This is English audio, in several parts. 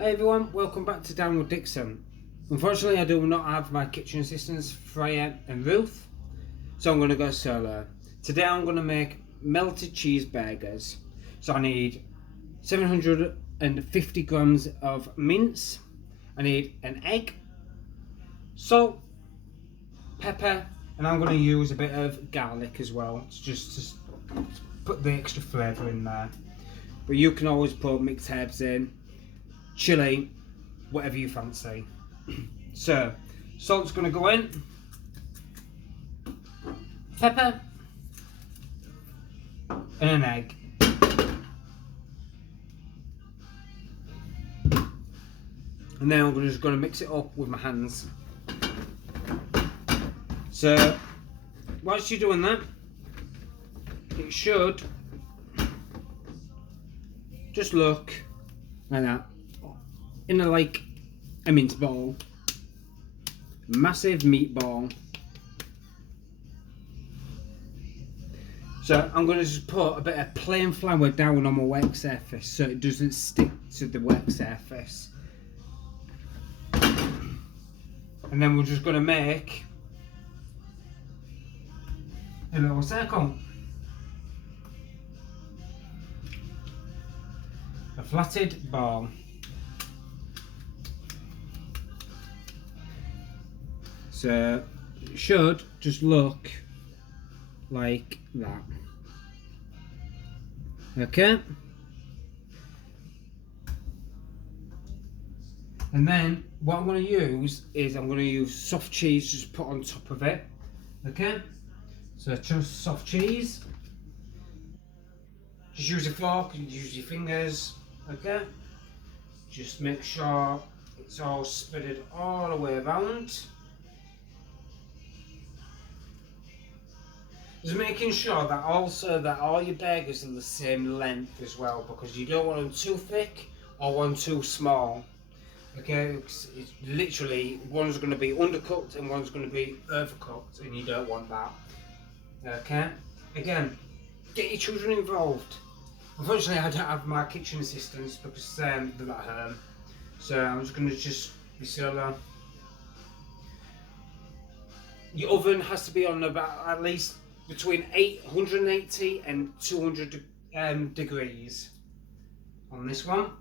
Hey everyone, welcome back to Down with Dixon. Unfortunately, I do not have my kitchen assistants Freya and Ruth, so I'm going to go solo. Today I'm going to make melted cheese burgers. So I need 750 grams of mince, I need an egg, salt, pepper, and I'm going to use a bit of garlic as well, just to put the extra flavour in there. But you can always put mixed herbs in, chili, whatever you fancy. So, salt's going to go in, pepper, and an egg. And then I'm just going to mix it up with my hands. So, whilst you're doing that, it should just look like that. In a mince ball. Massive meatball. So I'm going to just put a bit of plain flour down on my work surface so it doesn't stick to the work surface. And then we're just going to make a little circle. A flatted ball. So it should just look like that. Okay. And then what I'm going to use is I'm going to use soft cheese just put on top of it. Okay. So just soft cheese. Just use a fork, use your fingers. Okay. Just make sure it's all spread all the way around. Just making sure that also that all your burgers are the same length as well, because you don't want them too thick or one too small. Okay, it's literally one's going to be undercooked and one's going to be overcooked, and you don't want that. Okay, again, get your children involved. Unfortunately, I don't have my kitchen assistants because they're at home, so I'm just going to be solo. Your oven has to be on about at least between 180 and 200 degrees on this one.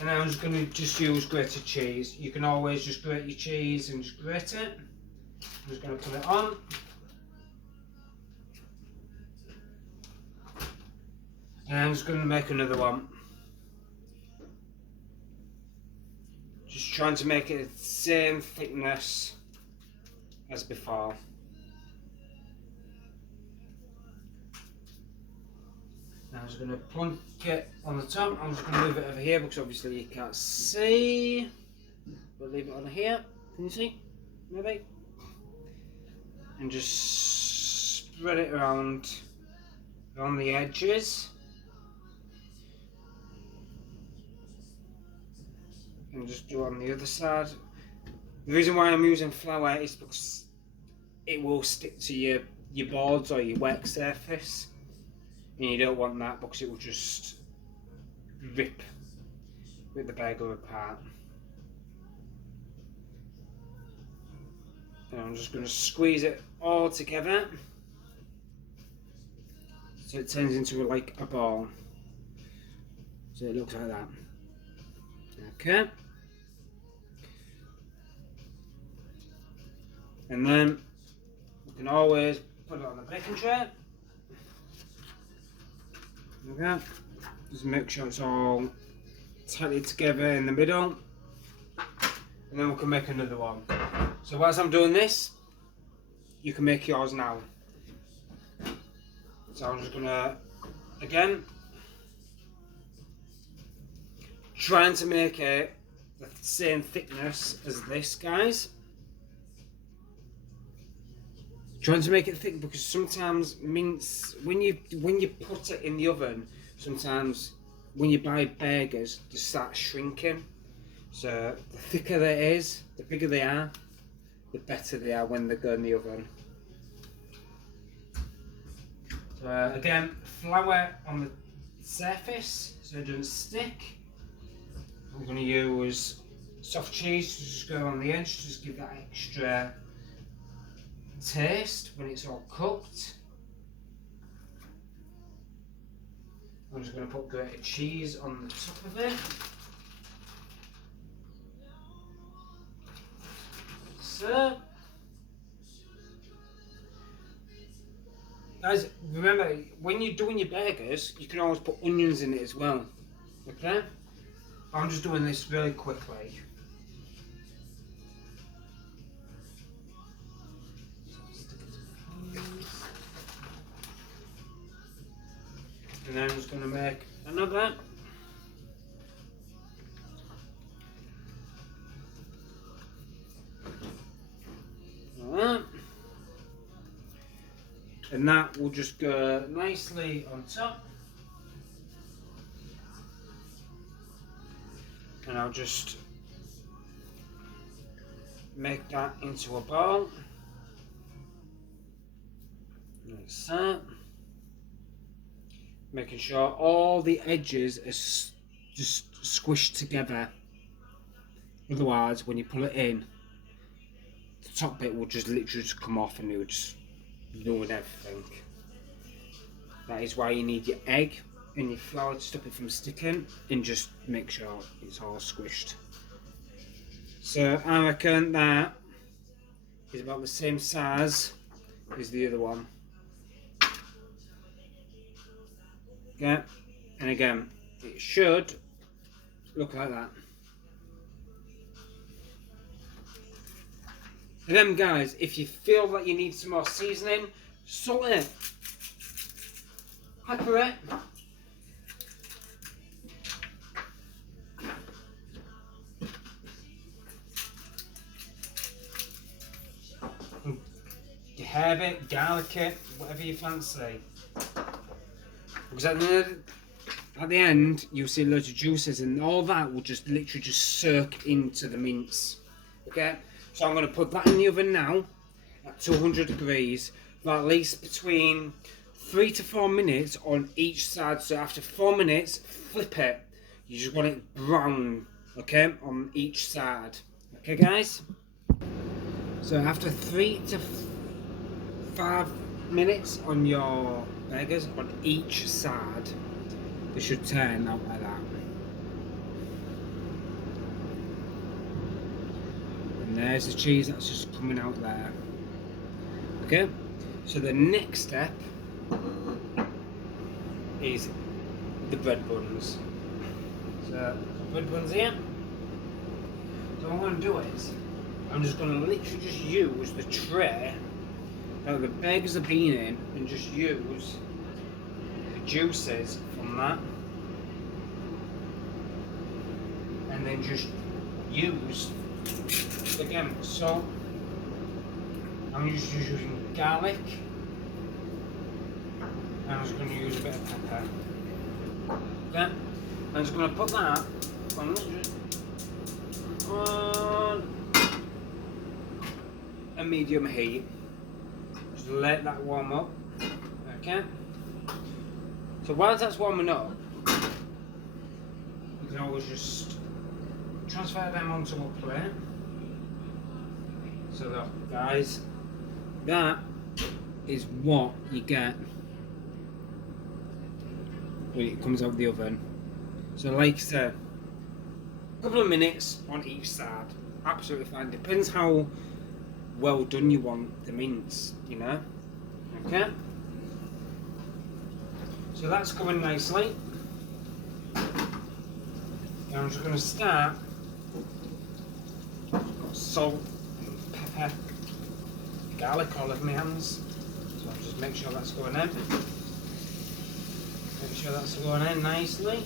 And then I'm just going to use grated cheese. You can always just grate your cheese and just grate it. I'm just going to put it on. And I'm just going to make another one. Just trying to make it the same thickness as before. Now I'm just going to plunk it on the top. I'm just going to move it over here because obviously you can't see. But leave it on here. Can you see? Maybe. And just spread it around the edges. And just do it on the other side. The reason why I'm using flour is because it will stick to your boards or your work surface, and you don't want that because it will just rip the burger apart. And I'm just going to squeeze it all together so it turns into like a ball. So it looks like that. Okay. And then you can always put it on the baking tray. Okay. Just make sure it's all tightly together in the middle. And then we can make another one. So whilst I'm doing this, you can make yours now. So I'm just gonna, again, trying to make it the same thickness as this, guys. Trying to make it thick because sometimes mince, when you put it in the oven, sometimes when you buy burgers, they start shrinking. So the thicker it is, the bigger they are, the better they are when they go in the oven. So again, flour on the surface so it doesn't stick. I'm going to use soft cheese to just go on the edge, to just give that extra taste when it's all cooked. I'm just going to put grated cheese on the top of it. So, guys, remember, when you're doing your burgers, you can always put onions in it as well. Okay? I'm just doing this really quickly. And then I'm just going to make another. Alright. And that will just go nicely on top. And I'll just make that into a bowl. Like that. Making sure all the edges are just squished together. Otherwise, when you pull it in, the top bit will just literally just come off and it will just ruin everything. That is why you need your egg and your flour to stop it from sticking, and just make sure it's all squished. So I reckon that is about the same size as the other one. Okay, and again, it should look like that. And then guys, if you feel that you need some more seasoning, salt it, pepper it. You herb it, garlic it, whatever you fancy. Because at the end, you'll see loads of juices, and all that will just literally just soak into the mince. Okay, so I'm going to put that in the oven now at 200 degrees for at least between 3 to 4 minutes on each side. So after 4 minutes, flip it. You just want it brown, okay, on each side. Okay, guys. So after 3 to 5 minutes on your burgers on each side, they should turn out like that. And there's the cheese that's just coming out there. Okay, so the next step is the bread buns. So bread buns here. So what I'm going to do is I'm just going to literally just use the tray that the burgers have been in and just use the juices from that, and then just use again salt. I'm just using garlic, and I'm just going to use a bit of pepper. Okay, I'm just going to put that on a medium heat. Just let that warm up. Okay. So while that's warming up, you can always just transfer them onto a plate. So that, guys, that is what you get when it comes out of the oven. So like I said, a couple of minutes on each side, absolutely fine. Depends how well done you want the mince, you know. Okay, so that's going nicely. And I'm just going to start. Got salt, and pepper, garlic all over my hands, so I'll just make sure that's going in. Make sure that's going in nicely.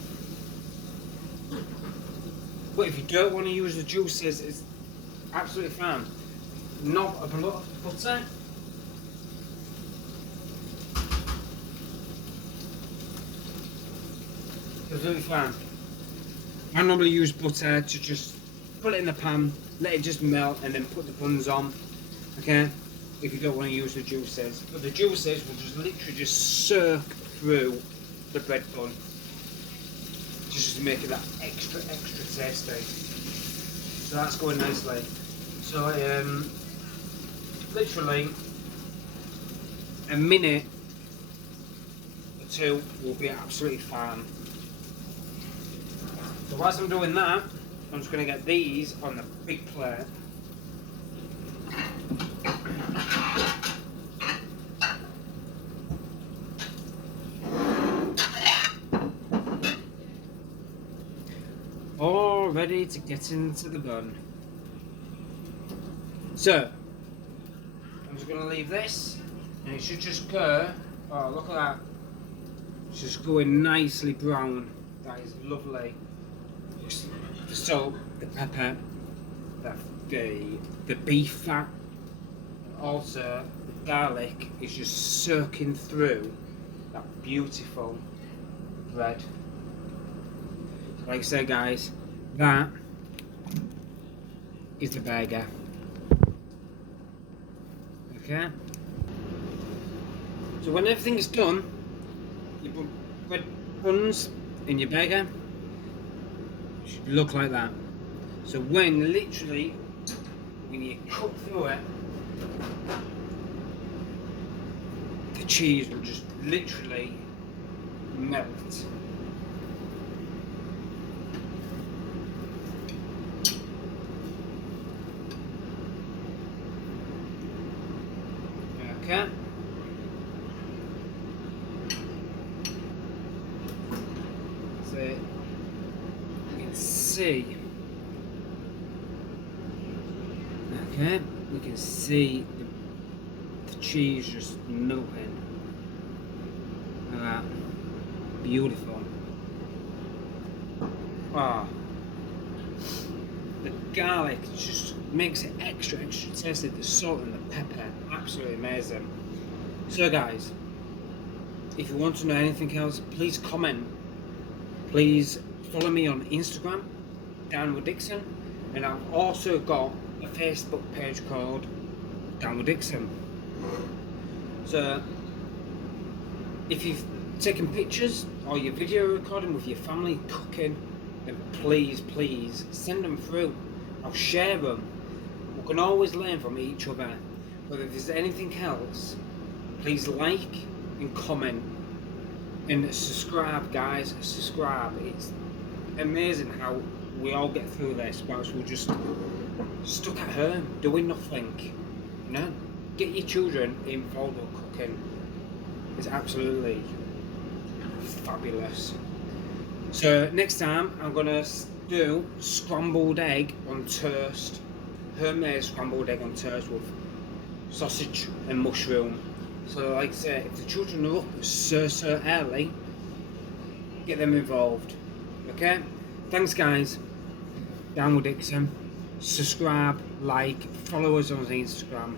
But if you don't want to use the juices, it's absolutely fine. Knob of butter. Absolutely fine. I normally use butter to just put it in the pan, let it just melt, and then put the buns on. Okay? If you don't want to use the juices. But the juices will just literally just soak through the bread bun. just to make it that extra tasty. So that's going nicely. So literally a minute or two will be absolutely fine. So whilst I'm doing that, I'm just going to get these on the big plate. All ready to get into the gun. So I'm just going to leave this, and it should just go. Oh, look at that! It's just going nicely brown. That is lovely. Just the salt, the pepper, the beef fat, and also the garlic is just soaking through that beautiful bread. Like I said, guys, that is the burger. Okay. So when everything's done, you put bread buns in your burger. It should look like that. So when you cut through it, the cheese will just literally melt. Okay. So you can see. Okay, we can see the cheese just melting. Look at that. Beautiful. Ah. The garlic just makes it extra tasty. The salt and the pepper, absolutely amazing. So guys, if you want to know anything else, please comment. Please follow me on Instagram, Downward Dixon, and I've also got a Facebook page called Downward Dixon. So if you've taken pictures or your video recording with your family cooking, then please send them through. I'll share them. We can always learn from each other. But if there's anything else, please like and comment and subscribe, guys. Subscribe. It's amazing how we all get through this whilst we're just stuck at home doing nothing. You know, get your children involved with cooking. It's absolutely fabulous. So next time I'm gonna do scrambled egg on toast, homemade scrambled egg on toast with sausage and mushroom. So like I say, if the children are up so early, get them involved. Okay? Thanks guys. Downward Dixon. Subscribe, like, follow us on Instagram.